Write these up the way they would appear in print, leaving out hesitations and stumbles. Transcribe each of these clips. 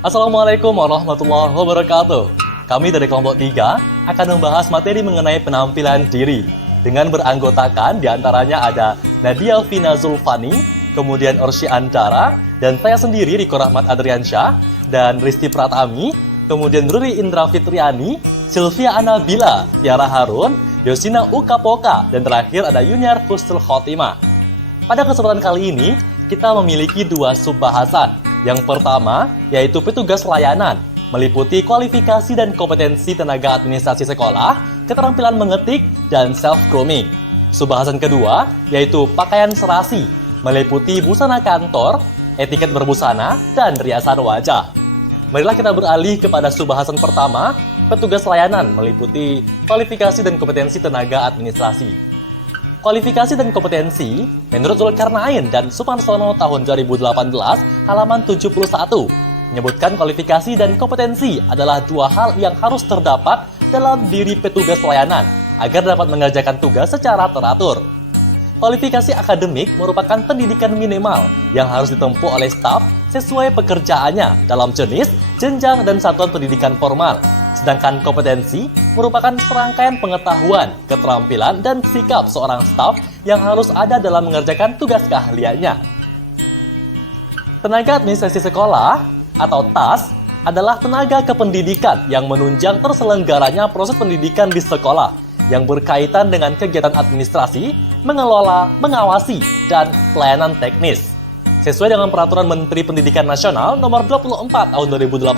Assalamualaikum warahmatullahi wabarakatuh. Kami dari kelompok 3 akan membahas materi mengenai penampilan diri dengan beranggotakan diantaranya ada Nadia Vina Zulfani, kemudian Orsy Antara, dan saya sendiri Riko Rahmat Adriansyah, dan Risti Pratami, kemudian Ruri Indra Fitriani, Sylvia Anabila, Tiara Harun, Yosina Ukapoka, dan terakhir ada Yuniar Husnul Khotimah. Pada kesempatan kali ini, kita memiliki dua subbahasan. Yang pertama, yaitu petugas layanan, meliputi kualifikasi dan kompetensi tenaga administrasi sekolah, keterampilan mengetik, dan self-grooming. Subbahasan kedua, yaitu pakaian serasi, meliputi busana kantor, etiket berbusana, dan riasan wajah. Marilah kita beralih kepada subbahasan pertama, petugas layanan, meliputi kualifikasi dan kompetensi tenaga administrasi. Kualifikasi dan kompetensi menurut Zulkarnain dan Sumarsono tahun 2018 halaman 71 menyebutkan kualifikasi dan kompetensi adalah dua hal yang harus terdapat dalam diri petugas layanan agar dapat mengerjakan tugas secara teratur. Kualifikasi akademik merupakan pendidikan minimal yang harus ditempuh oleh staf sesuai pekerjaannya dalam jenis, jenjang, dan satuan pendidikan formal. Sedangkan kompetensi merupakan serangkaian pengetahuan, keterampilan, dan sikap seorang staf yang harus ada dalam mengerjakan tugas keahliannya. Tenaga administrasi sekolah atau TAS adalah tenaga kependidikan yang menunjang terselenggaranya proses pendidikan di sekolah yang berkaitan dengan kegiatan administrasi, mengelola, mengawasi, dan pelayanan teknis. Sesuai dengan Peraturan Menteri Pendidikan Nasional Nomor 24 Tahun 2018,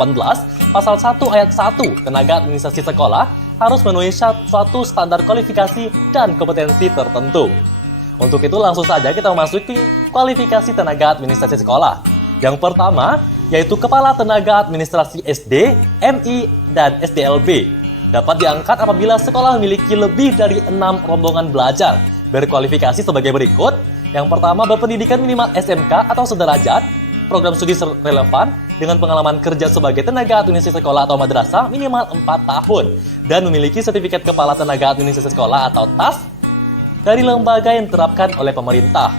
Pasal 1 Ayat 1, tenaga administrasi sekolah harus memenuhi suatu standar kualifikasi dan kompetensi tertentu. Untuk itu langsung saja kita memasuki kualifikasi tenaga administrasi sekolah. Yang pertama, yaitu Kepala Tenaga Administrasi SD, MI, dan SDLB. Dapat diangkat apabila sekolah memiliki lebih dari 6 rombongan belajar. Berkualifikasi sebagai berikut. Yang pertama, berpendidikan minimal SMK atau sederajat, program studi relevan dengan pengalaman kerja sebagai tenaga administrasi sekolah atau madrasah minimal 4 tahun, dan memiliki sertifikat Kepala Tenaga Administrasi Sekolah atau TAS dari lembaga yang diterapkan oleh pemerintah.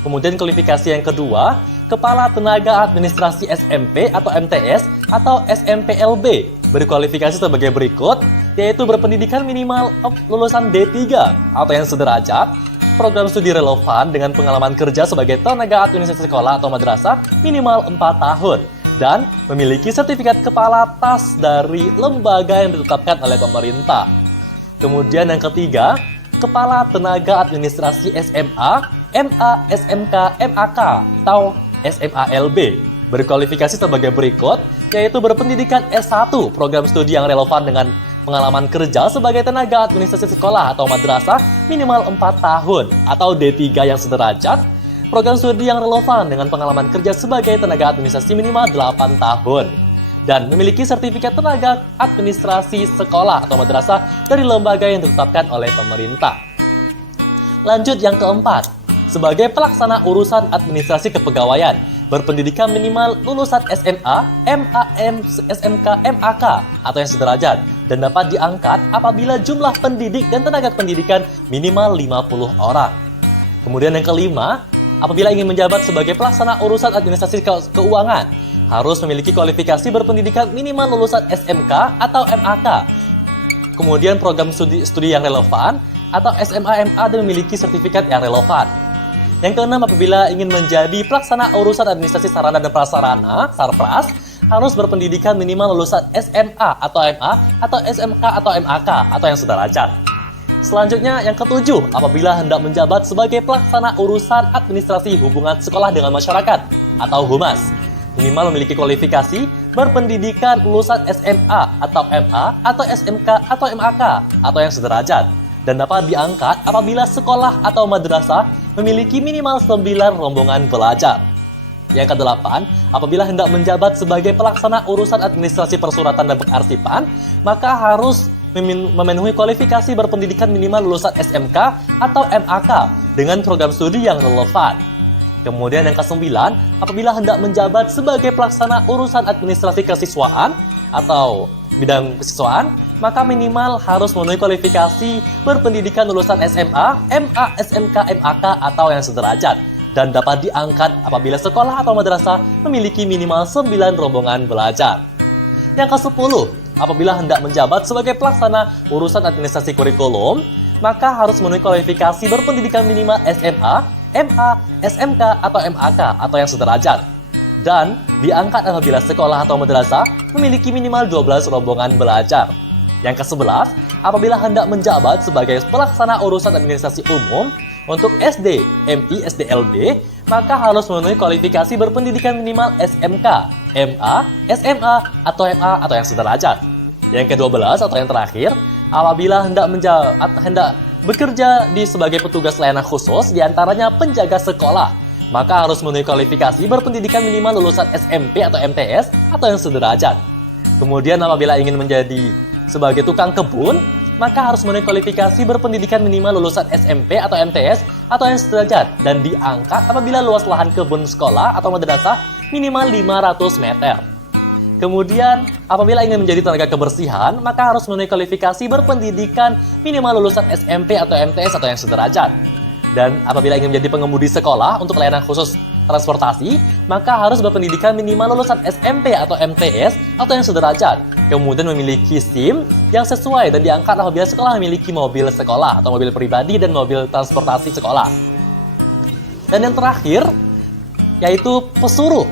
Kemudian kualifikasi yang kedua, Kepala Tenaga Administrasi SMP atau MTS atau SMPLB, berkualifikasi sebagai berikut, yaitu berpendidikan minimal lulusan D3 atau yang sederajat, program studi relevan dengan pengalaman kerja sebagai tenaga administrasi sekolah atau madrasah minimal 4 tahun, dan memiliki sertifikat kepala TAS dari lembaga yang ditetapkan oleh pemerintah. Kemudian yang ketiga, Kepala Tenaga Administrasi SMA, MA, SMK, MAK, atau SMALB, berkualifikasi sebagai berikut, yaitu berpendidikan S1, program studi yang relevan dengan pengalaman kerja sebagai tenaga administrasi sekolah atau madrasah minimal 4 tahun, atau D3 yang sederajat, program studi yang relevan dengan pengalaman kerja sebagai tenaga administrasi minimal 8 tahun, dan memiliki sertifikat tenaga administrasi sekolah atau madrasah dari lembaga yang ditetapkan oleh pemerintah. Lanjut yang keempat, sebagai pelaksana urusan administrasi kepegawaian, berpendidikan minimal lulusan SMA, MA, SMK, MAK, atau yang sederajat, dan dapat diangkat apabila jumlah pendidik dan tenaga pendidikan minimal 50 orang. Kemudian yang kelima, apabila ingin menjabat sebagai pelaksana urusan administrasi keuangan, harus memiliki kualifikasi berpendidikan minimal lulusan SMK atau MAK. Kemudian program studi yang relevan atau SMA, MA, dan memiliki sertifikat yang relevan. Yang keenam, apabila ingin menjadi pelaksana urusan administrasi sarana dan prasarana, Sarpras, harus berpendidikan minimal lulusan SMA atau MA atau SMK atau MAK atau yang sederajat. Selanjutnya, yang ketujuh, apabila hendak menjabat sebagai pelaksana urusan administrasi hubungan sekolah dengan masyarakat atau HUMAS, minimal memiliki kualifikasi berpendidikan lulusan SMA atau MA atau SMK atau MAK atau yang sederajat, dan dapat diangkat apabila sekolah atau madrasah memiliki minimal 9 rombongan belajar. Yang kedelapan, apabila hendak menjabat sebagai pelaksana urusan administrasi persuratan dan pengarsipan, maka harus memenuhi kualifikasi berpendidikan minimal lulusan SMK atau MAK dengan program studi yang relevan. Kemudian yang kesembilan, apabila hendak menjabat sebagai pelaksana urusan administrasi kesiswaan atau bidang kesiswaan, maka minimal harus memenuhi kualifikasi berpendidikan lulusan SMA, MA, SMK, MAK, atau yang sederajat, dan dapat diangkat apabila sekolah atau madrasah memiliki minimal 9 rombongan belajar. Yang ke-10, apabila hendak menjabat sebagai pelaksana urusan administrasi kurikulum, maka harus memenuhi kualifikasi berpendidikan minimal SMA, MA, SMK, atau MAK, atau yang sederajat. Dan diangkat apabila sekolah atau madrasah memiliki minimal 12 rombongan belajar. Yang ke-11, apabila hendak menjabat sebagai pelaksana urusan administrasi umum untuk SD, MI, SDLB, maka harus memenuhi kualifikasi berpendidikan minimal SMK, MA, SMA, atau MA, atau yang sederajat. Yang ke-12 atau yang terakhir, apabila hendak bekerja sebagai petugas layanan khusus, diantaranya penjaga sekolah, maka harus memenuhi kualifikasi berpendidikan minimal lulusan SMP atau MTS, atau yang sederajat. Kemudian apabila ingin menjadi sebagai tukang kebun, maka harus memenuhi kualifikasi berpendidikan minimal lulusan SMP atau MTS atau yang sederajat, dan diangkat apabila luas lahan kebun sekolah atau madrasah minimal 500 meter. Kemudian, apabila ingin menjadi tenaga kebersihan, maka harus memenuhi kualifikasi berpendidikan minimal lulusan SMP atau MTS atau yang sederajat. Dan apabila ingin menjadi pengemudi sekolah untuk layanan khusus transportasi, maka harus berpendidikan minimal lulusan SMP atau MTS atau yang sederajat. Kemudian memiliki SIM yang sesuai dan diangkat apabila sekolah memiliki mobil sekolah atau mobil pribadi dan mobil transportasi sekolah. Dan yang terakhir, yaitu pesuruh.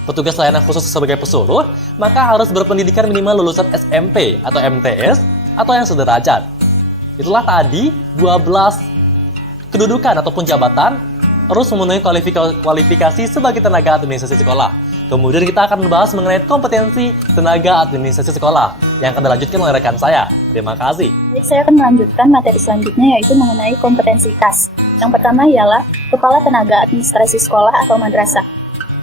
Petugas layanan khusus sebagai pesuruh, maka harus berpendidikan minimal lulusan SMP atau MTS atau yang sederajat. Itulah tadi 12 kedudukan ataupun jabatan harus memenuhi kualifikasi sebagai tenaga administrasi sekolah. Kemudian kita akan membahas mengenai kompetensi tenaga administrasi sekolah yang akan dilanjutkan oleh rekan saya. Terima kasih. Baik, saya akan melanjutkan materi selanjutnya, yaitu mengenai kompetensi KAS. Yang pertama ialah Kepala Tenaga Administrasi Sekolah atau Madrasah.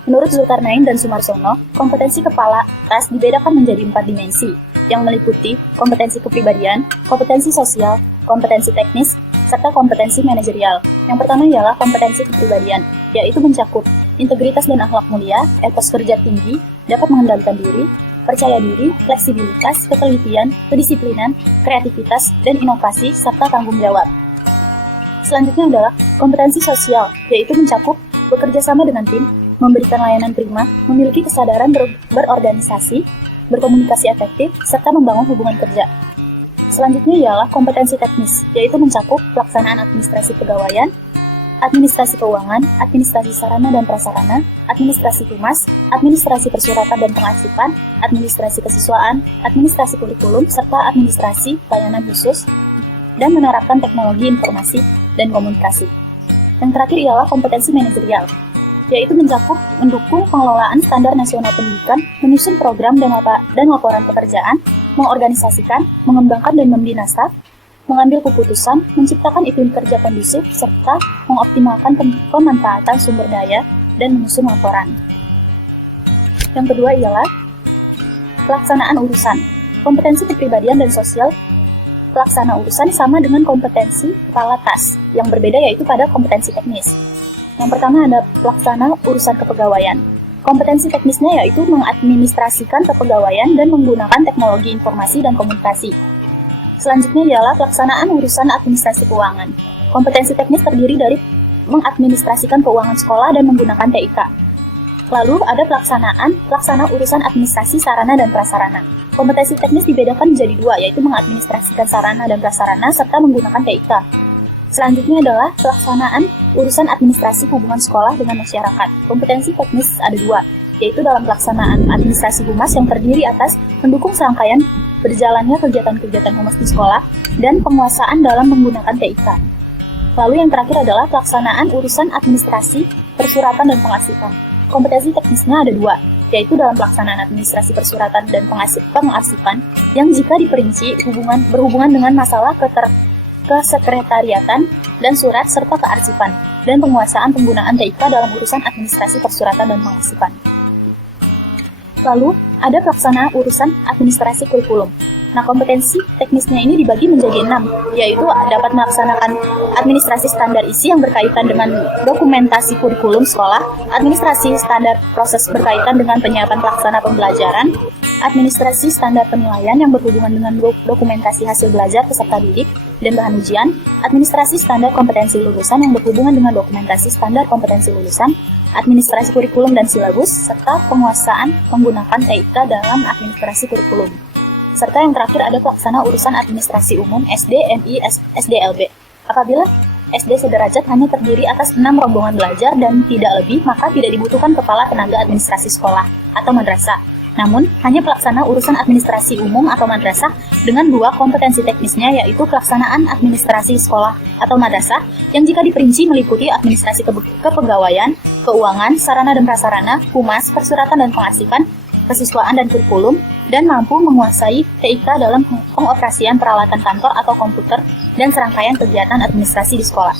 Menurut Zulkarnain dan Sumarsono, kompetensi kepala KAS dibedakan menjadi 4 dimensi, yang meliputi kompetensi kepribadian, kompetensi sosial, kompetensi teknis, serta kompetensi manajerial. Yang pertama ialah kompetensi kepribadian, yaitu mencakup integritas dan akhlak mulia, etos kerja tinggi, dapat mengendalikan diri, percaya diri, fleksibilitas, ketelitian, kedisiplinan, kreativitas, dan inovasi, serta tanggung jawab. Selanjutnya adalah kompetensi sosial, yaitu mencakup bekerja sama dengan tim, memberikan layanan prima, memiliki kesadaran berorganisasi, berkomunikasi efektif, serta membangun hubungan kerja. Selanjutnya ialah kompetensi teknis, yaitu mencakup pelaksanaan administrasi pegawaian, administrasi keuangan, administrasi sarana dan prasarana, administrasi humas, administrasi persuratan dan pengarsipan, administrasi kesiswaan, administrasi kurikulum, serta administrasi layanan khusus, dan menerapkan teknologi informasi dan komunikasi. Yang terakhir ialah kompetensi manajerial, yaitu mencakup mendukung pengelolaan standar nasional pendidikan, menyusun program dan laporan pekerjaan, mengorganisasikan, mengembangkan dan membina staf, mengambil keputusan, menciptakan iklim kerja kondusif, serta mengoptimalkan pemanfaatan sumber daya dan menyusun laporan. Yang kedua ialah pelaksanaan urusan. Kompetensi kepribadian dan sosial pelaksana urusan sama dengan kompetensi kepala KAS. Yang berbeda yaitu pada kompetensi teknis. Yang pertama ada pelaksana urusan kepegawaian. Kompetensi teknisnya yaitu mengadministrasikan kepegawaian dan menggunakan teknologi informasi dan komunikasi. Selanjutnya ialah pelaksanaan urusan administrasi keuangan. Kompetensi teknis terdiri dari mengadministrasikan keuangan sekolah dan menggunakan TIK. Lalu ada pelaksana urusan administrasi sarana dan prasarana. Kompetensi teknis dibedakan menjadi 2, yaitu mengadministrasikan sarana dan prasarana serta menggunakan TIK. Selanjutnya adalah pelaksanaan urusan administrasi hubungan sekolah dengan masyarakat. Kompetensi teknis ada 2, yaitu dalam pelaksanaan administrasi humas yang terdiri atas mendukung serangkaian berjalannya kegiatan-kegiatan humas di sekolah dan penguasaan dalam menggunakan TIK. Lalu yang terakhir adalah pelaksanaan urusan administrasi, persuratan, dan pengarsipan. Kompetensi teknisnya ada 2, yaitu dalam pelaksanaan administrasi persuratan dan pengarsipan yang jika diperinci berhubungan dengan masalah kesekretariatan dan surat serta kearsipan, dan penguasaan penggunaan TIK dalam urusan administrasi persuratan dan pengarsipan. Lalu, ada pelaksana urusan administrasi kurikulum. Nah, kompetensi teknisnya ini dibagi menjadi 6, yaitu dapat melaksanakan administrasi standar isi yang berkaitan dengan dokumentasi kurikulum sekolah, administrasi standar proses berkaitan dengan penyiapan pelaksana pembelajaran, administrasi standar penilaian yang berhubungan dengan dokumentasi hasil belajar peserta didik dan bahan ujian, administrasi standar kompetensi lulusan yang berhubungan dengan dokumentasi standar kompetensi lulusan, administrasi kurikulum dan silabus, serta penguasaan menggunakan TIK dalam administrasi kurikulum. Serta yang terakhir ada pelaksana urusan administrasi umum SD, MI, SDLB. Apabila SD sederajat hanya terdiri atas 6 rombongan belajar dan tidak lebih, maka tidak dibutuhkan kepala tenaga administrasi sekolah atau madrasah. Namun, hanya pelaksana urusan administrasi umum atau madrasah dengan 2 kompetensi teknisnya, yaitu pelaksanaan administrasi sekolah atau madrasah yang jika diperinci meliputi administrasi kepegawaian, keuangan, sarana dan prasarana, humas, persuratan dan pengarsipan, kesiswaan dan kurikulum, dan mampu menguasai TIK dalam pengoperasian peralatan kantor atau komputer dan serangkaian kegiatan administrasi di sekolah.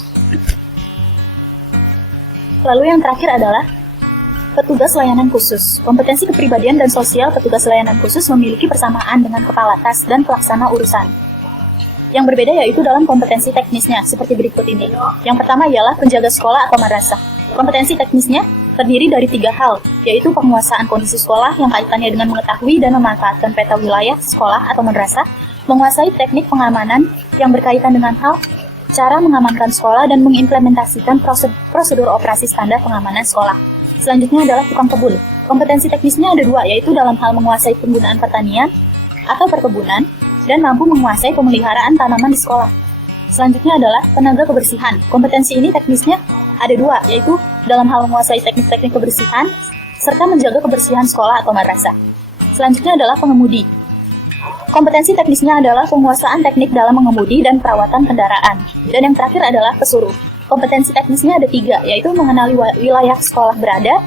Lalu yang terakhir adalah petugas layanan khusus. Kompetensi kepribadian dan sosial petugas layanan khusus memiliki persamaan dengan kepala tas dan pelaksana urusan. Yang berbeda yaitu dalam kompetensi teknisnya, seperti berikut ini. Yang pertama ialah penjaga sekolah atau madrasah. Kompetensi teknisnya terdiri dari 3 hal, yaitu penguasaan kondisi sekolah yang kaitannya dengan mengetahui dan memanfaatkan peta wilayah sekolah atau madrasah, menguasai teknik pengamanan yang berkaitan dengan hal cara mengamankan sekolah dan mengimplementasikan prosedur operasi standar pengamanan sekolah. Selanjutnya adalah tukang kebun. Kompetensi teknisnya ada 2, yaitu dalam hal menguasai penggunaan pertanian atau perkebunan dan mampu menguasai pemeliharaan tanaman di sekolah. Selanjutnya adalah tenaga kebersihan. Kompetensi ini teknisnya ada 2, yaitu dalam hal menguasai teknik-teknik kebersihan serta menjaga kebersihan sekolah atau madrasah. Selanjutnya adalah pengemudi. Kompetensi teknisnya adalah penguasaan teknik dalam mengemudi dan perawatan kendaraan. Dan yang terakhir adalah pesuruh. Kompetensi teknisnya ada 3, yaitu mengenali wilayah sekolah berada,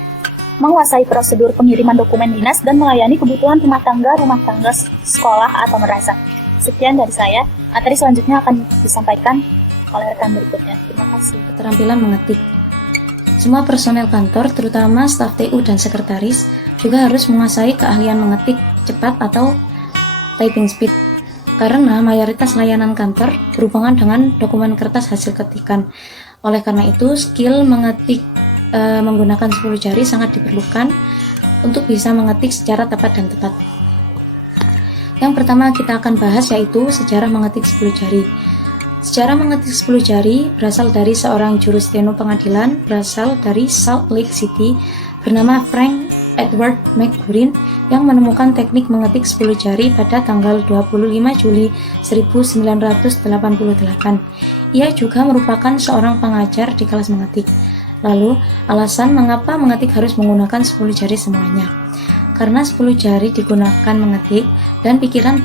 menguasai prosedur pengiriman dokumen dinas, dan melayani kebutuhan rumah tangga sekolah atau madrasah. Sekian dari saya. Materi selanjutnya akan disampaikan oleh rekan berikutnya. Terima kasih. Keterampilan mengetik. Semua personel kantor, terutama staf TU dan sekretaris, juga harus menguasai keahlian mengetik cepat atau typing speed. Karena mayoritas layanan kantor berhubungan dengan dokumen kertas hasil ketikan. Oleh karena itu, skill mengetik menggunakan 10 jari sangat diperlukan untuk bisa mengetik secara tepat dan tepat. Yang pertama kita akan bahas yaitu sejarah mengetik 10 jari. Sejarah mengetik 10 jari berasal dari seorang juru steno pengadilan berasal dari Salt Lake City bernama Frank Edward McGurin yang menemukan teknik mengetik 10 jari pada tanggal 25 Juli 1988. Ia juga merupakan seorang pengajar di kelas mengetik. Lalu, alasan mengapa mengetik harus menggunakan 10 jari semuanya. Karena 10 jari digunakan mengetik dan pikiran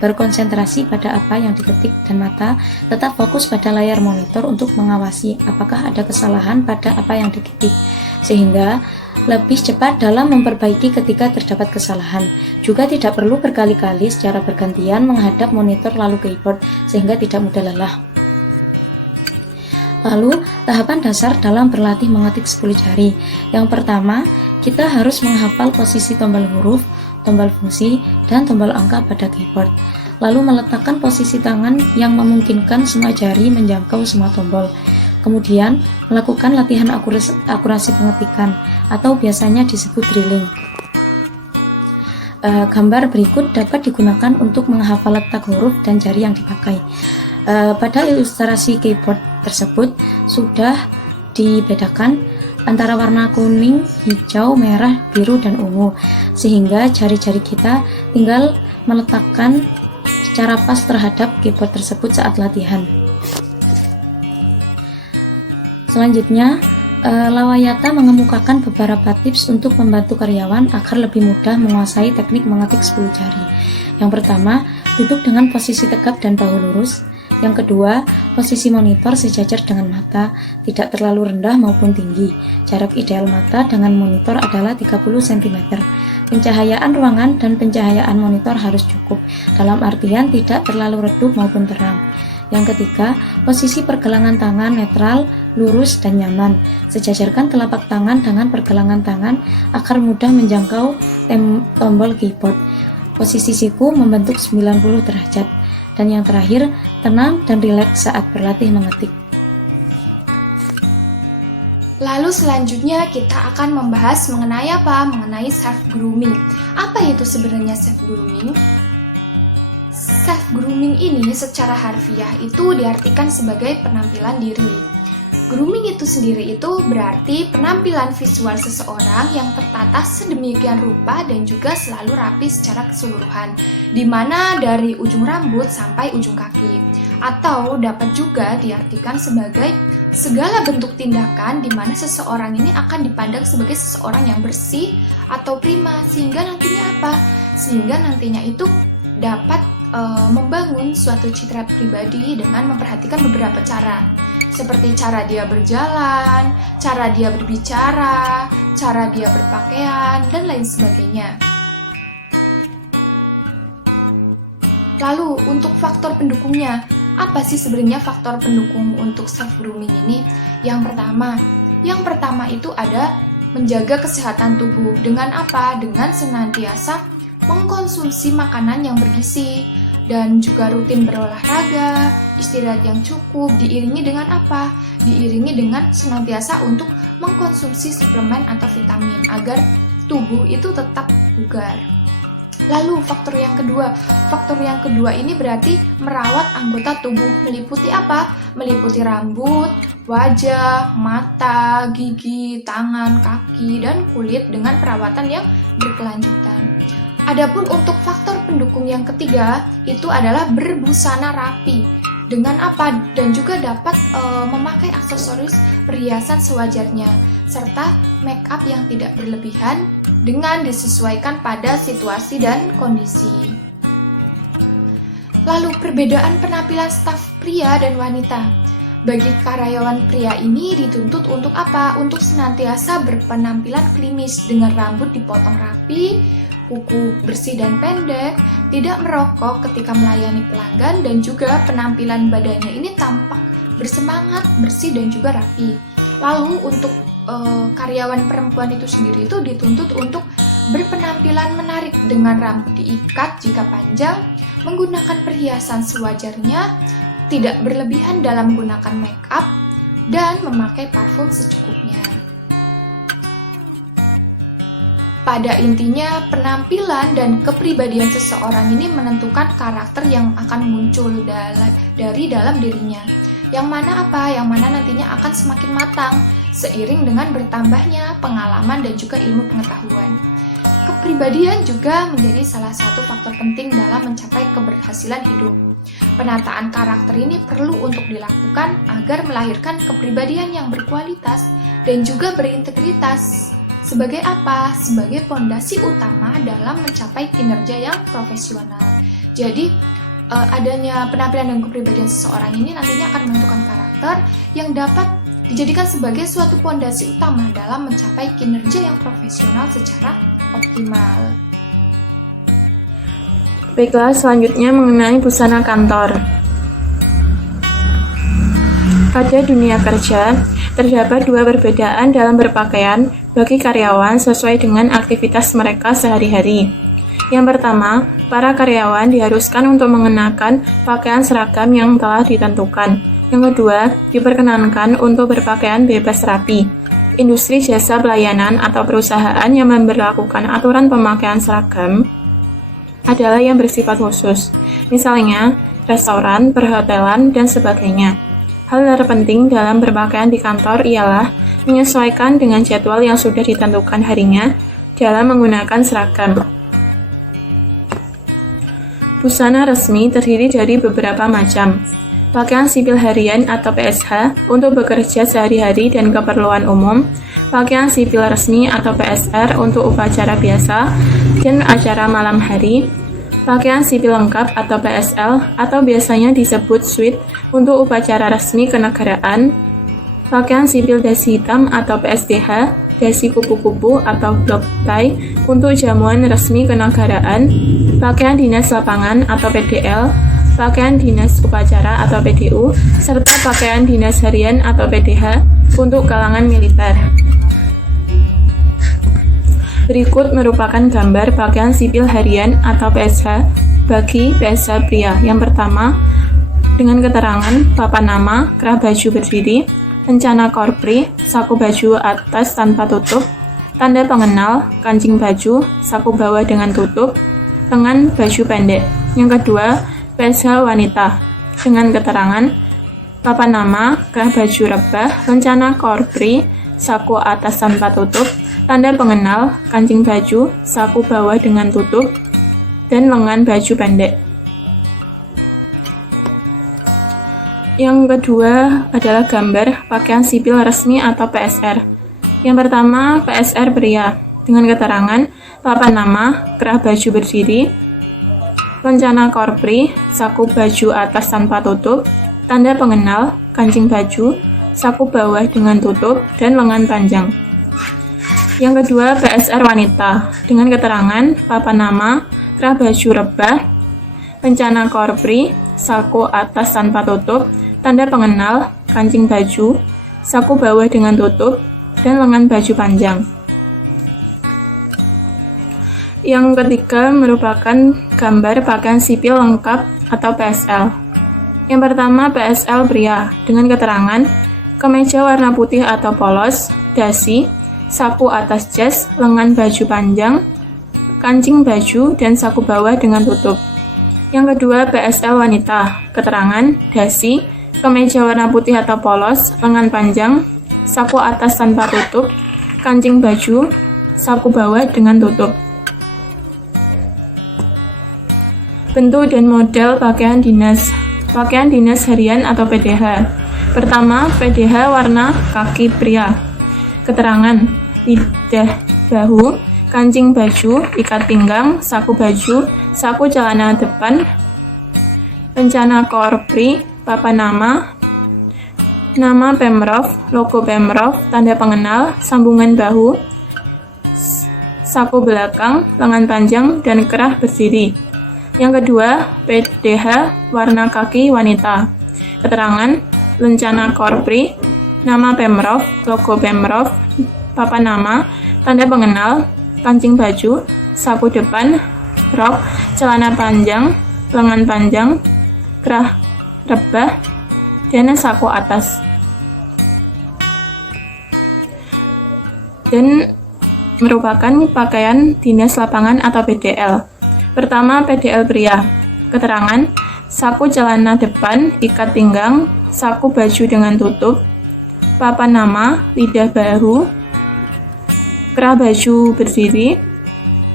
berkonsentrasi pada apa yang diketik dan mata tetap fokus pada layar monitor untuk mengawasi apakah ada kesalahan pada apa yang diketik. Sehingga lebih cepat dalam memperbaiki ketika terdapat kesalahan. Juga tidak perlu berkali-kali secara bergantian menghadap monitor lalu keyboard sehingga tidak mudah lelah. Lalu, tahapan dasar dalam berlatih mengetik 10 jari. Yang pertama, kita harus menghafal posisi tombol huruf, tombol fungsi, dan tombol angka pada keyboard. Lalu meletakkan posisi tangan yang memungkinkan semua jari menjangkau semua tombol. Kemudian, melakukan latihan akurasi pengetikan, atau biasanya disebut drilling. Gambar berikut dapat digunakan untuk menghafal letak huruf dan jari yang dipakai. Pada ilustrasi keyboard tersebut sudah dibedakan antara warna kuning, hijau, merah, biru, dan ungu, sehingga jari-jari kita tinggal meletakkan secara pas terhadap keyboard tersebut saat latihan. Selanjutnya, Lawayata mengemukakan beberapa tips untuk membantu karyawan agar lebih mudah menguasai teknik mengetik 10 jari. Yang pertama, duduk dengan posisi tegap dan bahu lurus. Yang kedua, posisi monitor sejajar dengan mata, tidak terlalu rendah maupun tinggi. Jarak ideal mata dengan monitor adalah 30 cm. Pencahayaan ruangan dan pencahayaan monitor harus cukup, dalam artian tidak terlalu redup maupun terang. Yang ketiga, posisi pergelangan tangan netral, lurus, dan nyaman. Sejajarkan telapak tangan dengan pergelangan tangan agar mudah menjangkau tombol keyboard. Posisi siku membentuk 90 derajat. Dan yang terakhir, tenang dan rileks saat berlatih mengetik. Lalu selanjutnya kita akan membahas mengenai apa? Mengenai self-grooming. Apa itu sebenarnya self-grooming? Self-grooming ini secara harfiah itu diartikan sebagai penampilan diri. Grooming itu sendiri itu berarti penampilan visual seseorang yang tertata sedemikian rupa dan juga selalu rapi secara keseluruhan, di mana dari ujung rambut sampai ujung kaki. Atau dapat juga diartikan sebagai segala bentuk tindakan di mana seseorang ini akan dipandang sebagai seseorang yang bersih atau prima, sehingga nantinya apa? Sehingga nantinya itu dapat membangun suatu citra pribadi dengan memperhatikan beberapa cara, seperti cara dia berjalan, cara dia berbicara, cara dia berpakaian, dan lain sebagainya. Lalu untuk faktor pendukungnya, apa sih sebenarnya faktor pendukung untuk self-grooming ini? Yang pertama itu ada menjaga kesehatan tubuh. Dengan apa? Dengan senantiasa mengkonsumsi makanan yang bergizi dan juga rutin berolahraga, istirahat yang cukup, diiringi dengan apa? Diiringi dengan senantiasa untuk mengkonsumsi suplemen atau vitamin agar tubuh itu tetap bugar. Lalu faktor yang kedua ini berarti merawat anggota tubuh, meliputi apa? Meliputi rambut, wajah, mata, gigi, tangan, kaki, dan kulit dengan perawatan yang berkelanjutan. Adapun untuk faktor pendukung yang ketiga itu adalah berbusana rapi. Dengan apa? Dan juga dapat memakai aksesoris perhiasan sewajarnya, serta make up yang tidak berlebihan dengan disesuaikan pada situasi dan kondisi. Lalu perbedaan penampilan staf pria dan wanita. Bagi karyawan pria ini dituntut untuk apa? Untuk senantiasa berpenampilan klimis dengan rambut dipotong rapi, kuku bersih dan pendek, tidak merokok ketika melayani pelanggan, dan juga penampilan badannya ini tampak bersemangat, bersih, dan juga rapi. Lalu untuk karyawan perempuan itu sendiri itu dituntut untuk berpenampilan menarik dengan rambut diikat jika panjang, menggunakan perhiasan sewajarnya, tidak berlebihan dalam menggunakan make up, dan memakai parfum secukupnya. Pada intinya, penampilan dan kepribadian seseorang ini menentukan karakter yang akan muncul dari dalam dirinya. Yang mana apa? Yang mana nantinya akan semakin matang seiring dengan bertambahnya pengalaman dan juga ilmu pengetahuan. Kepribadian juga menjadi salah satu faktor penting dalam mencapai keberhasilan hidup. Penataan karakter ini perlu untuk dilakukan agar melahirkan kepribadian yang berkualitas dan juga berintegritas. Sebagai apa? Sebagai fondasi utama dalam mencapai kinerja yang profesional. Jadi, adanya penampilan dan kepribadian seseorang ini nantinya akan menentukan karakter yang dapat dijadikan sebagai suatu fondasi utama dalam mencapai kinerja yang profesional secara optimal. Baiklah, selanjutnya mengenai busana kantor. Pada dunia kerja, terdapat dua perbedaan dalam berpakaian bagi karyawan sesuai dengan aktivitas mereka sehari-hari. Yang pertama, para karyawan diharuskan untuk mengenakan pakaian seragam yang telah ditentukan. Yang kedua, diperkenankan untuk berpakaian bebas rapi. Industri jasa pelayanan atau perusahaan yang memberlakukan aturan pemakaian seragam adalah yang bersifat khusus, misalnya restoran, perhotelan, dan sebagainya. Hal terpenting dalam berpakaian di kantor ialah menyesuaikan dengan jadwal yang sudah ditentukan harinya dalam menggunakan seragam. Busana resmi terdiri dari beberapa macam. Pakaian sipil harian atau PSH untuk bekerja sehari-hari dan keperluan umum, pakaian sipil resmi atau PSR untuk upacara biasa dan acara malam hari, pakaian sipil lengkap atau PSL atau biasanya disebut suite untuk upacara resmi kenegaraan, pakaian sipil dasi hitam atau PSDH, dasi kupu-kupu atau block tie untuk jamuan resmi kenegaraan, pakaian dinas lapangan atau PDL, pakaian dinas upacara atau PDU, serta pakaian dinas harian atau PDH untuk kalangan militer. Berikut merupakan gambar pakaian sipil harian atau PSH bagi PSH pria. Yang pertama, dengan keterangan papan nama, kerah baju berdiri, rencana korpri, saku baju atas tanpa tutup, tanda pengenal, kancing baju, saku bawah dengan tutup, lengan baju pendek. Yang kedua, PSH wanita dengan keterangan papan nama, kerah baju rebah, rencana korpri, saku atas tanpa tutup, tanda pengenal, kancing baju, saku bawah dengan tutup, dan lengan baju pendek. Yang kedua adalah gambar pakaian sipil resmi atau PSR. Yang pertama, PSR pria dengan keterangan papan nama, kerah baju berdiri, rencana korpri, saku baju atas tanpa tutup, tanda pengenal, kancing baju, saku bawah dengan tutup, dan lengan panjang. Yang kedua, PSR wanita dengan keterangan papan nama, kerah baju rebah, rencana korpri, saku atas tanpa tutup, tanda pengenal, kancing baju, saku bawah dengan tutup, dan lengan baju panjang. Yang ketiga merupakan gambar pakaian sipil lengkap atau PSL. Yang pertama, PSL pria dengan keterangan kemeja warna putih atau polos, dasi, saku atas jas, lengan baju panjang, kancing baju, dan saku bawah dengan tutup. Yang kedua, PSL wanita, keterangan dasi, kemeja warna putih atau polos, lengan panjang, saku atas tanpa tutup, kancing baju, saku bawah dengan tutup. Bentuk dan model pakaian dinas. Pakaian dinas harian atau PDH. Pertama, PDH warna kaki pria. Keterangan lidah bahu, kancing baju, ikat pinggang, saku baju, saku celana depan, rencana korpri, papan nama, nama Pemprov, logo Pemprov, tanda pengenal, sambungan bahu, saku belakang, lengan panjang, dan kerah berdiri. Yang kedua, PDH warna kaki wanita. Keterangan rencana korpri, nama Pemprov, logo Pemprov, papan nama, tanda pengenal, kancing baju, saku depan, rok, celana panjang, lengan panjang, kerah rebah, dan saku atas. Dan merupakan pakaian dinas lapangan atau PDL. Pertama, PDL pria. Keterangan saku celana depan, ikat pinggang, saku baju dengan tutup, papan nama, lidah bahu, kerah baju berdiri,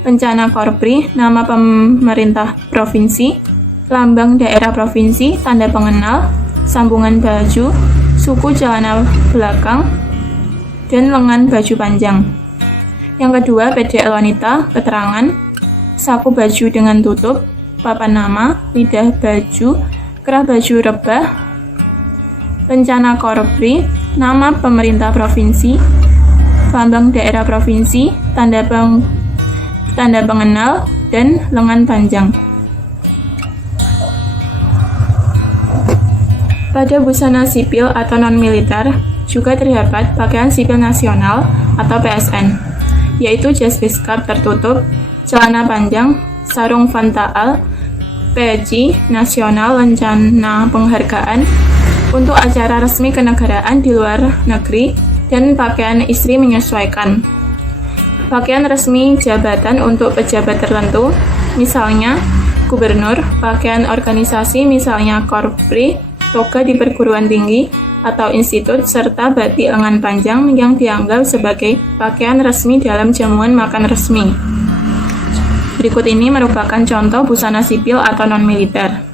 rencana korpri, nama pemerintah provinsi, lambang daerah provinsi, tanda pengenal, sambungan baju, suku celana belakang, dan lengan baju panjang. Yang kedua, PDL wanita, keterangan saku baju dengan tutup, papan nama, lidah baju, kerah baju rebah, rencana korpri, nama pemerintah provinsi, lambang daerah provinsi, tanda pengenal, dan lengan panjang. Pada busana sipil atau non-militer juga terdapat pakaian sipil nasional atau PSN, yaitu jas beskap tertutup, celana panjang, sarung fantaal, peci nasional, rencana penghargaan untuk acara resmi kenegaraan di luar negeri, dan pakaian istri menyesuaikan. Pakaian resmi jabatan untuk pejabat tertentu, misalnya gubernur, pakaian organisasi misalnya korpri, toga di perguruan tinggi atau institut, serta batik lengan panjang yang dianggap sebagai pakaian resmi dalam jamuan makan resmi. Berikut ini merupakan contoh busana sipil atau non-militer.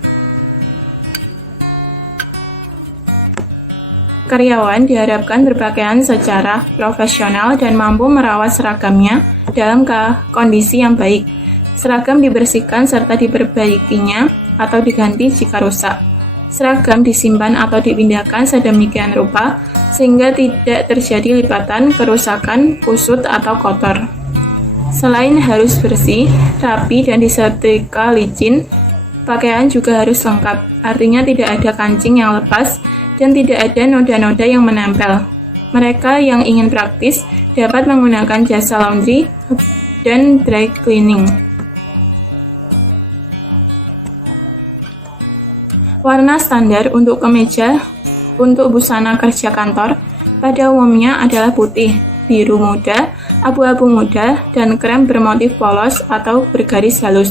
Karyawan diharapkan berpakaian secara profesional dan mampu merawat seragamnya dalam kondisi yang baik. Seragam dibersihkan serta diperbaikinya atau diganti jika rusak. Seragam disimpan atau dipindahkan sedemikian rupa sehingga tidak terjadi lipatan, kerusakan, kusut, atau kotor. Selain harus bersih, rapi, dan disetrika licin, pakaian juga harus lengkap, artinya tidak ada kancing yang lepas dan tidak ada noda-noda yang menempel. Mereka yang ingin praktis dapat menggunakan jasa laundry dan dry cleaning. Warna standar untuk kemeja Untuk busana kerja kantor, pada umumnya adalah putih, biru muda, abu-abu muda, dan krem bermotif polos atau bergaris halus.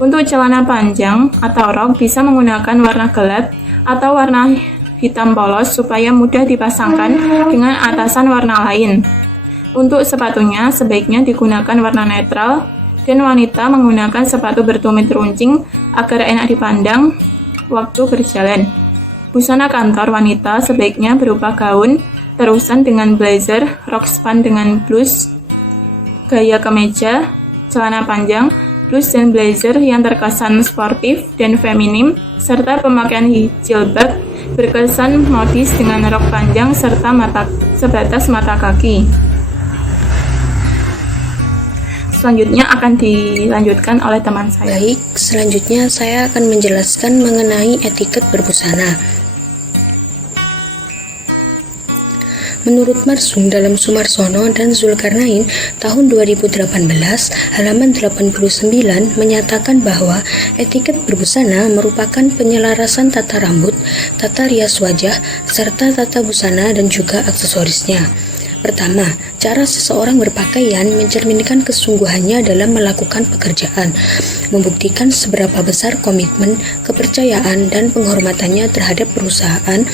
Untuk celana panjang atau rok bisa menggunakan warna gelap atau warna hitam polos supaya mudah dipasangkan dengan atasan warna lain. Untuk sepatunya sebaiknya digunakan warna netral dan wanita menggunakan sepatu bertumit runcing agar enak dipandang waktu berjalan. Busana kantor wanita sebaiknya berupa gaun, terusan dengan blazer, rok span dengan blus, gaya kemeja, celana panjang, blus dan blazer yang terkesan sportif dan feminim, serta pemakaian jilbab berkesan modis dengan rok panjang serta sebatas mata kaki. Selanjutnya akan dilanjutkan oleh teman saya. Baik, selanjutnya saya akan menjelaskan mengenai etiket berbusana. Menurut Marsung dalam Sumarsono dan Zulkarnain tahun 2018, halaman 89 menyatakan bahwa etiket berbusana merupakan penyelarasan tata rambut, tata rias wajah, serta tata busana dan juga aksesorisnya. Pertama, cara seseorang berpakaian mencerminkan kesungguhannya dalam melakukan pekerjaan, membuktikan seberapa besar komitmen, kepercayaan, dan penghormatannya terhadap perusahaan,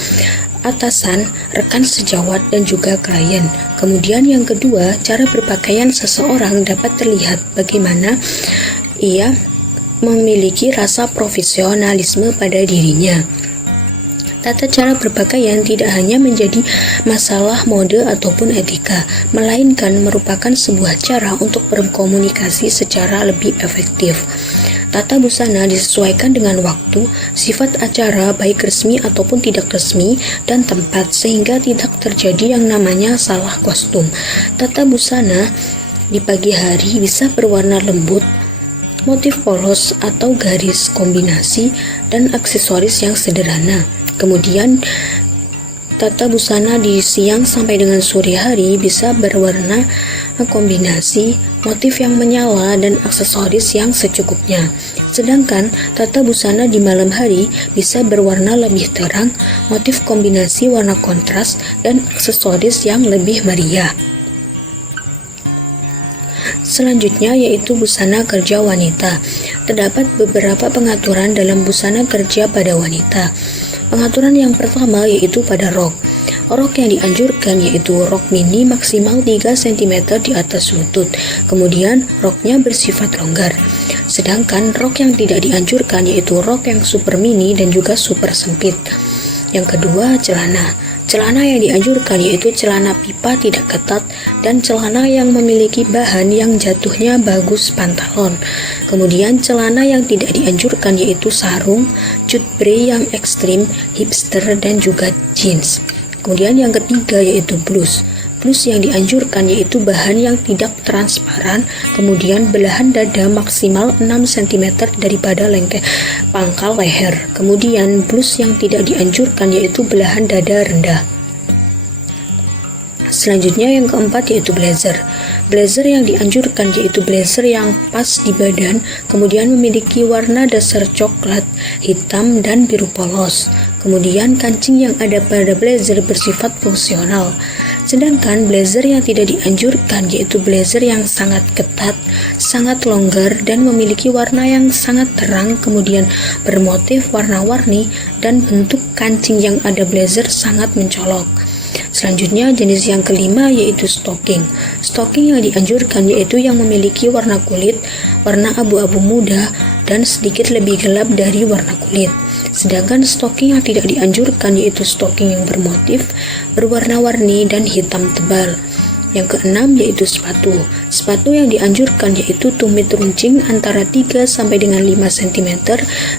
atasan, rekan sejawat, dan juga klien. Kemudian yang kedua, cara berpakaian seseorang dapat terlihat bagaimana ia memiliki rasa profesionalisme pada dirinya. Tata cara berpakaian tidak hanya menjadi masalah mode ataupun etika, melainkan merupakan sebuah cara untuk berkomunikasi secara lebih efektif. Tata busana disesuaikan dengan waktu, sifat acara baik resmi ataupun tidak resmi, dan tempat sehingga tidak terjadi yang namanya salah kostum. Tata busana di pagi hari bisa berwarna lembut, motif polos atau garis kombinasi, dan aksesoris yang sederhana. Kemudian tata busana di siang sampai dengan sore hari bisa berwarna kombinasi, motif yang menyala, dan aksesoris yang secukupnya. Sedangkan tata busana di malam hari bisa berwarna lebih terang, motif kombinasi warna kontras, dan aksesoris yang lebih meriah. Selanjutnya yaitu busana kerja wanita. Terdapat beberapa pengaturan dalam busana kerja pada wanita. Pengaturan yang pertama yaitu pada rok. Rok yang dianjurkan yaitu rok mini maksimal 3 cm di atas lutut. Kemudian roknya bersifat longgar. Sedangkan rok yang tidak dianjurkan yaitu rok yang super mini dan juga super sempit. Yang kedua, celana. Celana yang dianjurkan yaitu celana pipa tidak ketat dan celana yang memiliki bahan yang jatuhnya bagus pantalon. Kemudian celana yang tidak dianjurkan yaitu sarung, cutbre yang ekstrim, hipster, dan juga jeans. Kemudian yang ketiga yaitu blus. Blus yang dianjurkan yaitu bahan yang tidak transparan, kemudian belahan dada maksimal 6 cm daripada pangkal leher. Kemudian blus yang tidak dianjurkan yaitu belahan dada rendah. Selanjutnya yang keempat yaitu blazer. Blazer yang dianjurkan yaitu blazer yang pas di badan, kemudian memiliki warna dasar coklat, hitam, dan biru polos. Kemudian kancing yang ada pada blazer bersifat fungsional. Sedangkan blazer yang tidak dianjurkan yaitu blazer yang sangat ketat, sangat longgar, dan memiliki warna yang sangat terang, kemudian bermotif warna-warni, dan bentuk kancing yang ada blazer sangat mencolok. Selanjutnya jenis yang kelima yaitu stocking. Stocking yang dianjurkan yaitu yang memiliki warna kulit, warna abu-abu muda, dan sedikit lebih gelap dari warna kulit. Sedangkan stocking yang tidak dianjurkan yaitu stocking yang bermotif, berwarna-warni, dan hitam tebal. Yang keenam yaitu sepatu. Sepatu yang dianjurkan yaitu tumit runcing antara 3 sampai dengan 5 cm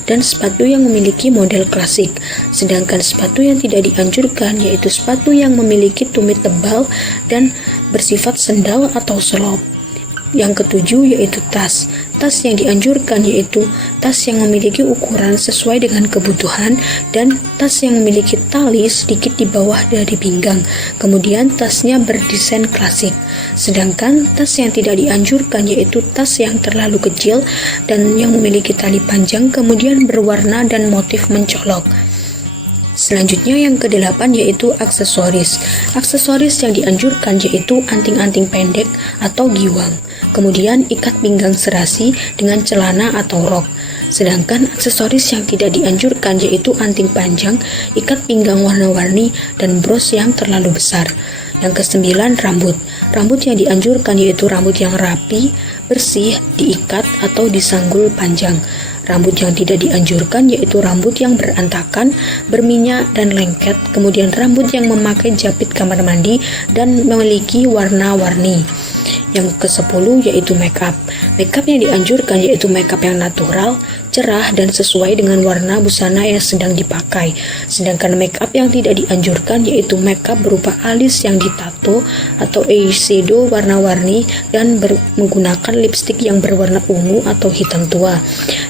dan sepatu yang memiliki model klasik. Sedangkan sepatu yang tidak dianjurkan yaitu sepatu yang memiliki tumit tebal dan bersifat sendal atau selop. Yang ketujuh yaitu tas. Tas yang dianjurkan yaitu tas yang memiliki ukuran sesuai dengan kebutuhan dan tas yang memiliki tali sedikit di bawah dari pinggang. Kemudian tasnya berdesain klasik. Sedangkan tas yang tidak dianjurkan yaitu tas yang terlalu kecil dan yang memiliki tali panjang kemudian berwarna dan motif mencolok. Selanjutnya yang ke-8 yaitu aksesoris. Aksesoris yang dianjurkan yaitu anting-anting pendek atau giwang. Kemudian ikat pinggang serasi dengan celana atau rok. Sedangkan aksesoris yang tidak dianjurkan yaitu anting panjang, ikat pinggang warna-warni, dan bros yang terlalu besar. Yang ke-9, rambut. Rambut yang dianjurkan yaitu rambut yang rapi, bersih, diikat atau disanggul panjang. Rambut yang tidak dianjurkan yaitu rambut yang berantakan, berminyak, dan lengket. Kemudian rambut yang memakai japit kamar mandi dan memiliki warna-warni. Yang ke-10 yaitu makeup. Makeup yang dianjurkan yaitu makeup yang natural, cerah, dan sesuai dengan warna busana yang sedang dipakai. Sedangkan makeup yang tidak dianjurkan yaitu makeup berupa alis yang ditato atau eyeshadow warna-warni dan menggunakan lipstik yang berwarna ungu atau hitam tua.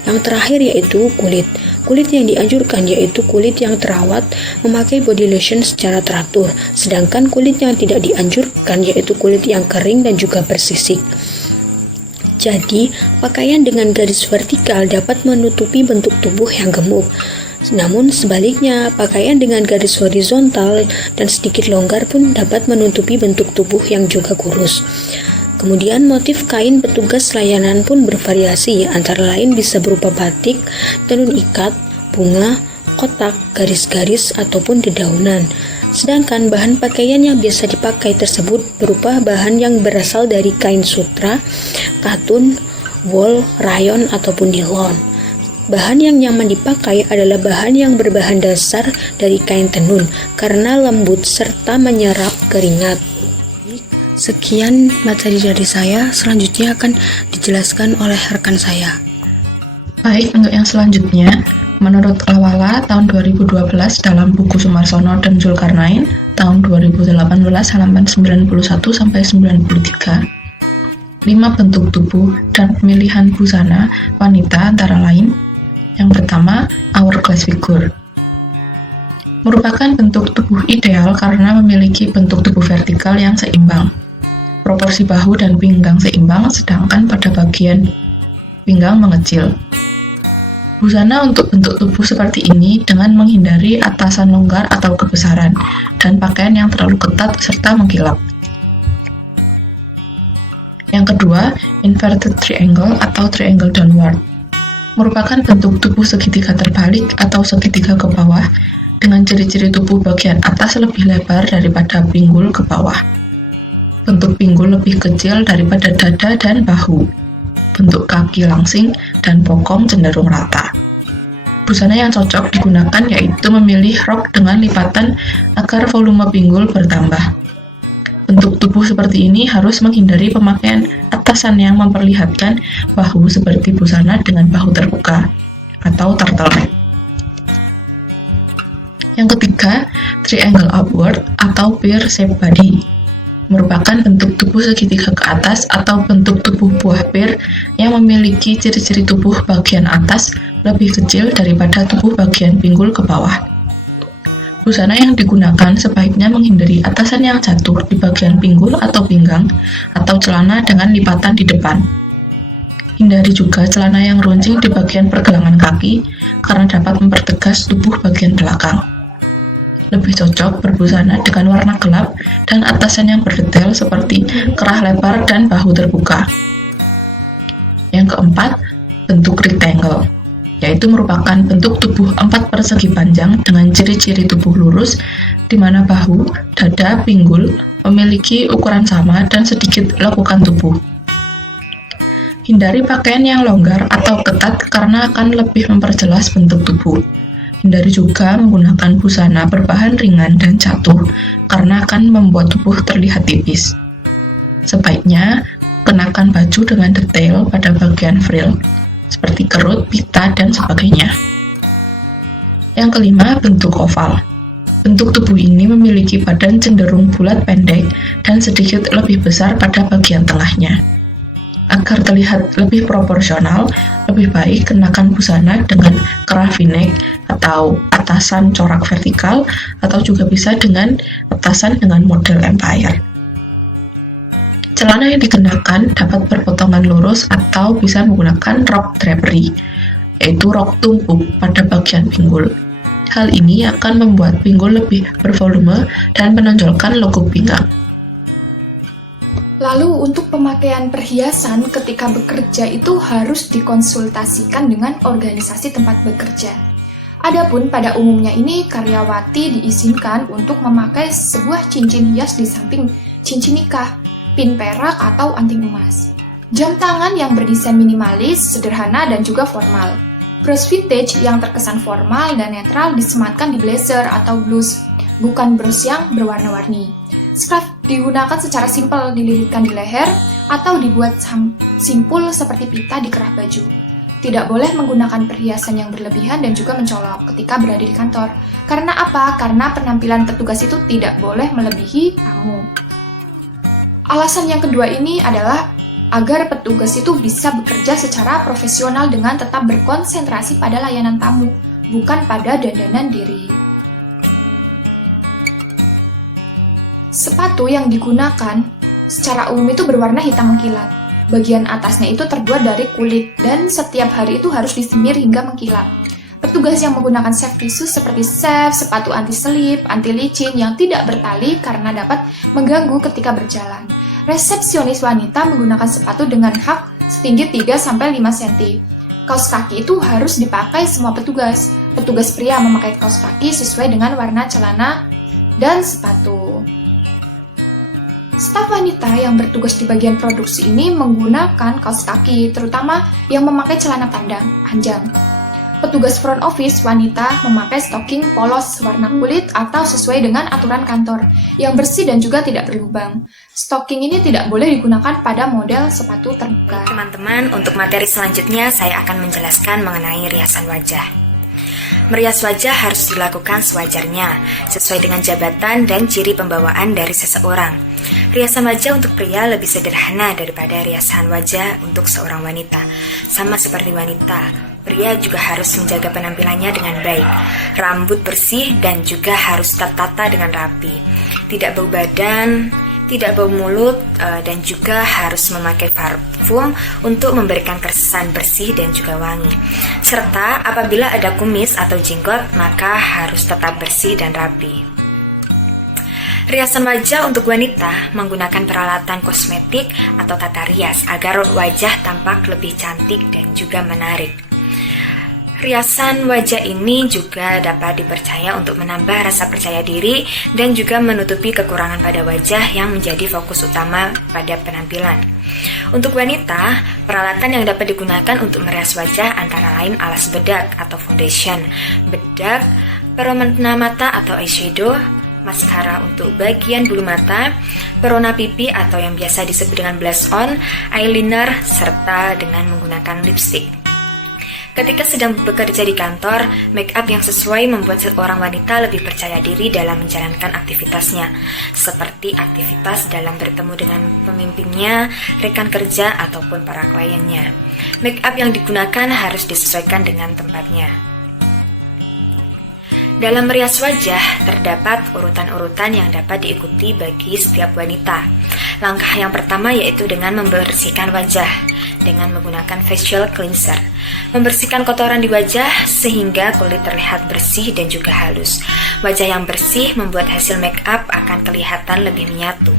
Yang terakhir yaitu kulit. Kulit yang dianjurkan yaitu kulit yang terawat, memakai body lotion secara teratur. Sedangkan kulit yang tidak dianjurkan yaitu kulit yang kering dan juga bersisik. Jadi, pakaian dengan garis vertikal dapat menutupi bentuk tubuh yang gemuk. Namun sebaliknya, pakaian dengan garis horizontal dan sedikit longgar pun dapat menutupi bentuk tubuh yang juga kurus. Kemudian motif kain petugas layanan pun bervariasi, antara lain bisa berupa batik, tenun ikat, bunga, kotak, garis-garis, ataupun dedaunan. Sedangkan bahan pakaian yang biasa dipakai tersebut berupa bahan yang berasal dari kain sutra, katun, wool, rayon, ataupun nilon. Bahan yang nyaman dipakai adalah bahan yang berbahan dasar dari kain tenun karena lembut serta menyerap keringat. Sekian materi dari saya, selanjutnya akan dijelaskan oleh rekan saya. Baik, untuk yang selanjutnya, menurut Lawala tahun 2012 dalam buku Sumarsono dan Zulkarnain tahun 2018 halaman 91-93, 5 bentuk tubuh dan pemilihan busana wanita antara lain. Yang pertama, hourglass figure. Merupakan bentuk tubuh ideal karena memiliki bentuk tubuh vertikal yang seimbang. Proporsi bahu dan pinggang seimbang, sedangkan pada bagian pinggang mengecil. Busana untuk bentuk tubuh seperti ini dengan menghindari atasan longgar atau kebesaran, dan pakaian yang terlalu ketat serta mengkilap. Yang kedua, inverted triangle atau triangle downward. Merupakan bentuk tubuh segitiga terbalik atau segitiga ke bawah, dengan ciri-ciri tubuh bagian atas lebih lebar daripada pinggul ke bawah. Bentuk pinggul lebih kecil daripada dada dan bahu. Bentuk kaki langsing dan bokong cenderung rata. Busana yang cocok digunakan yaitu memilih rok dengan lipatan agar volume pinggul bertambah. Bentuk tubuh seperti ini harus menghindari pemakaian atasan yang memperlihatkan bahu seperti busana dengan bahu terbuka atau turtleneck. Yang ketiga, triangle upward atau pear shape body. Merupakan bentuk tubuh segitiga ke atas atau bentuk tubuh buah pear yang memiliki ciri-ciri tubuh bagian atas lebih kecil daripada tubuh bagian pinggul ke bawah. Busana yang digunakan sebaiknya menghindari atasan yang jatuh di bagian pinggul atau pinggang, atau celana dengan lipatan di depan. Hindari juga celana yang runcing di bagian pergelangan kaki, karena dapat mempertegas tubuh bagian belakang. Lebih cocok berbusana dengan warna gelap dan atasan yang berdetail seperti kerah lebar dan bahu terbuka. Yang keempat, bentuk rectangle, yaitu merupakan bentuk tubuh 4 persegi panjang dengan ciri-ciri tubuh lurus, di mana bahu, dada, pinggul memiliki ukuran sama dan sedikit lekukan tubuh. Hindari pakaian yang longgar atau ketat karena akan lebih memperjelas bentuk tubuh. Hindari juga menggunakan busana berbahan ringan dan jatuh karena akan membuat tubuh terlihat tipis. Sebaiknya, kenakan baju dengan detail pada bagian frill, seperti kerut, pita, dan sebagainya. Yang kelima, bentuk oval. Bentuk tubuh ini memiliki badan cenderung bulat pendek dan sedikit lebih besar pada bagian tengahnya. Agar terlihat lebih proporsional, lebih baik kenakan busana dengan kerah v-neck atau atasan corak vertikal, atau juga bisa dengan atasan dengan model empire. Celana yang dikenakan dapat berpotongan lurus atau bisa menggunakan rok drapery, yaitu rok tumpuk pada bagian pinggul. Hal ini akan membuat pinggul lebih bervolume dan menonjolkan logo pinggang. Lalu untuk pemakaian perhiasan ketika bekerja itu harus dikonsultasikan dengan organisasi tempat bekerja. Adapun pada umumnya ini karyawati diizinkan untuk memakai sebuah cincin hias di samping cincin nikah, pin perak atau anting emas. Jam tangan yang berdesain minimalis, sederhana dan juga formal. Bros vintage yang terkesan formal dan netral disematkan di blazer atau blus, bukan bros yang berwarna-warni. Scarf digunakan secara simpel, dililitkan di leher atau dibuat simpul seperti pita di kerah baju. Tidak boleh menggunakan perhiasan yang berlebihan dan juga mencolok ketika berada di kantor. Karena apa? Karena penampilan petugas itu tidak boleh melebihi tamu. Alasan yang kedua ini adalah agar petugas itu bisa bekerja secara profesional dengan tetap berkonsentrasi pada layanan tamu, bukan pada dandanan diri. Sepatu yang digunakan secara umum itu berwarna hitam mengkilat. Bagian atasnya itu terbuat dari kulit dan setiap hari itu harus disemir hingga mengkilat. Petugas yang menggunakan safety shoes seperti sepatu anti-selip, anti-licin yang tidak bertali karena dapat mengganggu ketika berjalan. Resepsionis wanita menggunakan sepatu dengan hak setinggi 3-5 cm. Kaos kaki itu harus dipakai semua petugas. Petugas pria memakai kaos kaki sesuai dengan warna celana dan sepatu. Staf wanita yang bertugas di bagian produksi ini menggunakan kaos kaki, terutama yang memakai celana panjang. Petugas front office wanita memakai stocking polos warna kulit atau sesuai dengan aturan kantor, yang bersih dan juga tidak berlubang. Stocking ini tidak boleh digunakan pada model sepatu terbuka. Teman-teman, untuk materi selanjutnya saya akan menjelaskan mengenai riasan wajah. Merias wajah harus dilakukan sewajarnya, sesuai dengan jabatan dan ciri pembawaan dari seseorang. Riasan wajah untuk pria lebih sederhana daripada riasan wajah untuk seorang wanita. Sama seperti wanita, pria juga harus menjaga penampilannya dengan baik. Rambut bersih dan juga harus tertata dengan rapi. Tidak bau badan, tidak bau mulut, dan juga harus memakai parfum untuk memberikan kesan bersih dan juga wangi. Serta apabila ada kumis atau jenggot, maka harus tetap bersih dan rapi. Riasan wajah untuk wanita menggunakan peralatan kosmetik atau tata rias agar wajah tampak lebih cantik dan juga menarik. Riasan wajah ini juga dapat dipercaya untuk menambah rasa percaya diri dan juga menutupi kekurangan pada wajah yang menjadi fokus utama pada penampilan. Untuk wanita, peralatan yang dapat digunakan untuk merias wajah antara lain alas bedak atau foundation, bedak, perona mata atau eyeshadow, maskara untuk bagian bulu mata, perona pipi atau yang biasa disebut dengan blush on, eyeliner, serta dengan menggunakan lipstick. Ketika sedang bekerja di kantor, make up yang sesuai membuat seorang wanita lebih percaya diri dalam menjalankan aktivitasnya, seperti aktivitas dalam bertemu dengan pemimpinnya, rekan kerja, ataupun para kliennya. Make up yang digunakan harus disesuaikan dengan tempatnya. Dalam merias wajah, terdapat urutan-urutan yang dapat diikuti bagi setiap wanita. Langkah yang pertama yaitu dengan membersihkan wajah dengan menggunakan facial cleanser. Membersihkan kotoran di wajah sehingga kulit terlihat bersih dan juga halus. Wajah yang bersih membuat hasil make up akan kelihatan lebih menyatu.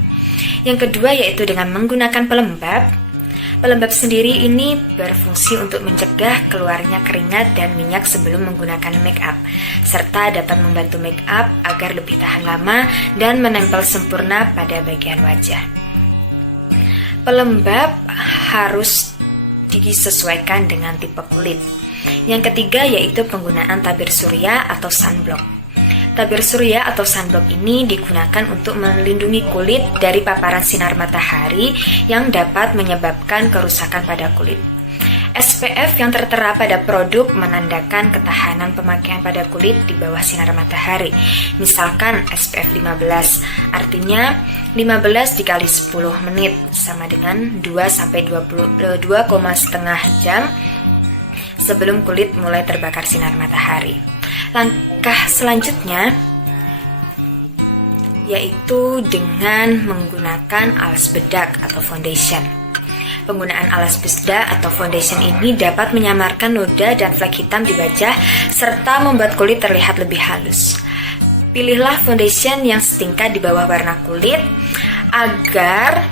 Yang kedua yaitu dengan menggunakan pelembab. Pelembab sendiri ini berfungsi untuk mencegah keluarnya keringat dan minyak sebelum menggunakan make up, serta dapat membantu make up agar lebih tahan lama dan menempel sempurna pada bagian wajah. Pelembab harus disesuaikan dengan tipe kulit. Yang ketiga yaitu penggunaan tabir surya atau sunblock. Tabir surya atau sunblock ini digunakan untuk melindungi kulit dari paparan sinar matahari yang dapat menyebabkan kerusakan pada kulit. SPF yang tertera pada produk menandakan ketahanan pemakaian pada kulit di bawah sinar matahari. Misalkan SPF 15, artinya 15 dikali 10 menit sama dengan 2,5 jam sebelum kulit mulai terbakar sinar matahari. Langkah selanjutnya yaitu dengan menggunakan alas bedak atau foundation. Penggunaan alas bedak atau foundation ini dapat menyamarkan noda dan flek hitam di wajah serta membuat kulit terlihat lebih halus. Pilihlah foundation yang setingkat di bawah warna kulit agar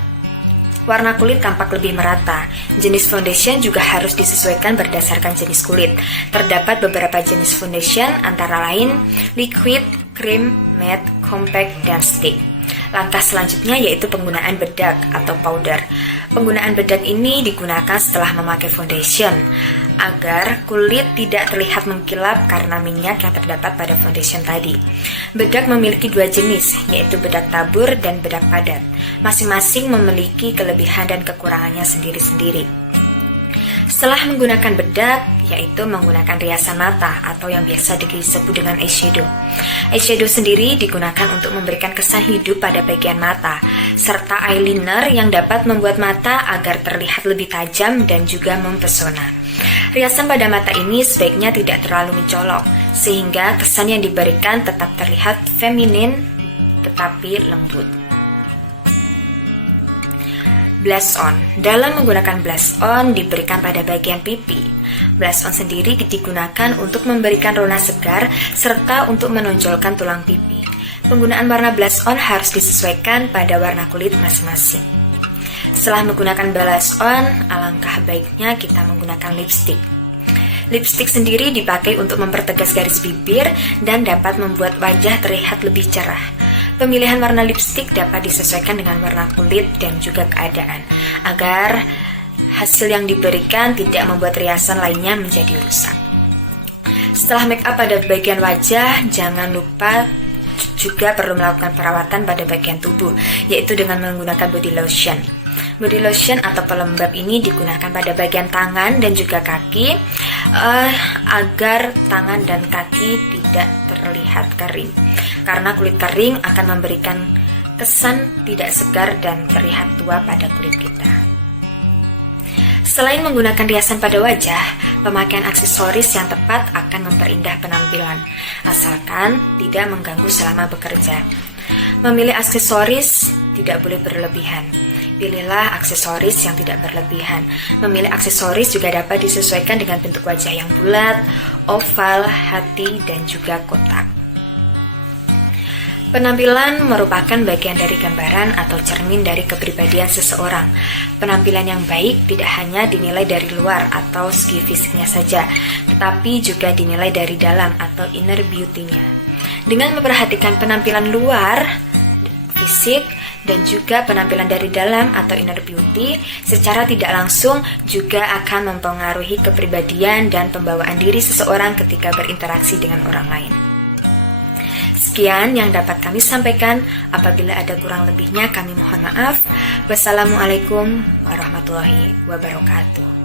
warna kulit tampak lebih merata. Jenis foundation juga harus disesuaikan berdasarkan jenis kulit. Terdapat beberapa jenis foundation antara lain liquid, cream, matte, compact, dan stick. Langkah selanjutnya yaitu penggunaan bedak atau powder. Penggunaan bedak ini digunakan setelah memakai foundation agar kulit tidak terlihat mengkilap karena minyak yang terdapat pada foundation tadi. Bedak memiliki dua jenis, yaitu bedak tabur dan bedak padat. Masing-masing memiliki kelebihan dan kekurangannya sendiri-sendiri. Setelah menggunakan bedak, yaitu menggunakan riasan mata atau yang biasa disebut dengan eyeshadow. Eyeshadow sendiri digunakan untuk memberikan kesan hidup pada bagian mata, serta eyeliner yang dapat membuat mata agar terlihat lebih tajam dan juga mempesona. Riasan pada mata ini sebaiknya tidak terlalu mencolok, sehingga kesan yang diberikan tetap terlihat feminin tetapi lembut. Blush on. Dalam menggunakan blush on diberikan pada bagian pipi. Blush on sendiri digunakan untuk memberikan rona segar serta untuk menonjolkan tulang pipi. Penggunaan warna blush on harus disesuaikan pada warna kulit masing-masing. Setelah menggunakan blush on, alangkah baiknya kita menggunakan lipstick. Lipstick sendiri dipakai untuk mempertegas garis bibir dan dapat membuat wajah terlihat lebih cerah. Pemilihan warna lipstick dapat disesuaikan dengan warna kulit dan juga keadaan, agar hasil yang diberikan tidak membuat riasan lainnya menjadi rusak. Setelah make up pada bagian wajah, jangan lupa juga perlu melakukan perawatan pada bagian tubuh, yaitu dengan menggunakan body lotion. Body lotion atau pelembab ini digunakan pada bagian tangan dan juga kaki agar tangan dan kaki tidak terlihat kering. Karena kulit kering akan memberikan kesan tidak segar dan terlihat tua pada kulit kita. Selain menggunakan riasan pada wajah, pemakaian aksesoris yang tepat akan memperindah penampilan, asalkan tidak mengganggu selama bekerja. Memilih aksesoris tidak boleh berlebihan. Pilihlah aksesoris yang tidak berlebihan. Memilih aksesoris juga dapat disesuaikan dengan bentuk wajah yang bulat, oval, hati, dan juga kotak. Penampilan merupakan bagian dari gambaran atau cermin dari kepribadian seseorang. Penampilan yang baik tidak hanya dinilai dari luar atau segi fisiknya saja, tetapi juga dinilai dari dalam atau inner beauty-nya. Dengan memperhatikan penampilan luar, fisik, dan juga penampilan dari dalam atau inner beauty, secara tidak langsung juga akan mempengaruhi kepribadian dan pembawaan diri seseorang ketika berinteraksi dengan orang lain. Sekian yang dapat kami sampaikan. Apabila ada kurang lebihnya kami mohon maaf. Wassalamualaikum warahmatullahi wabarakatuh.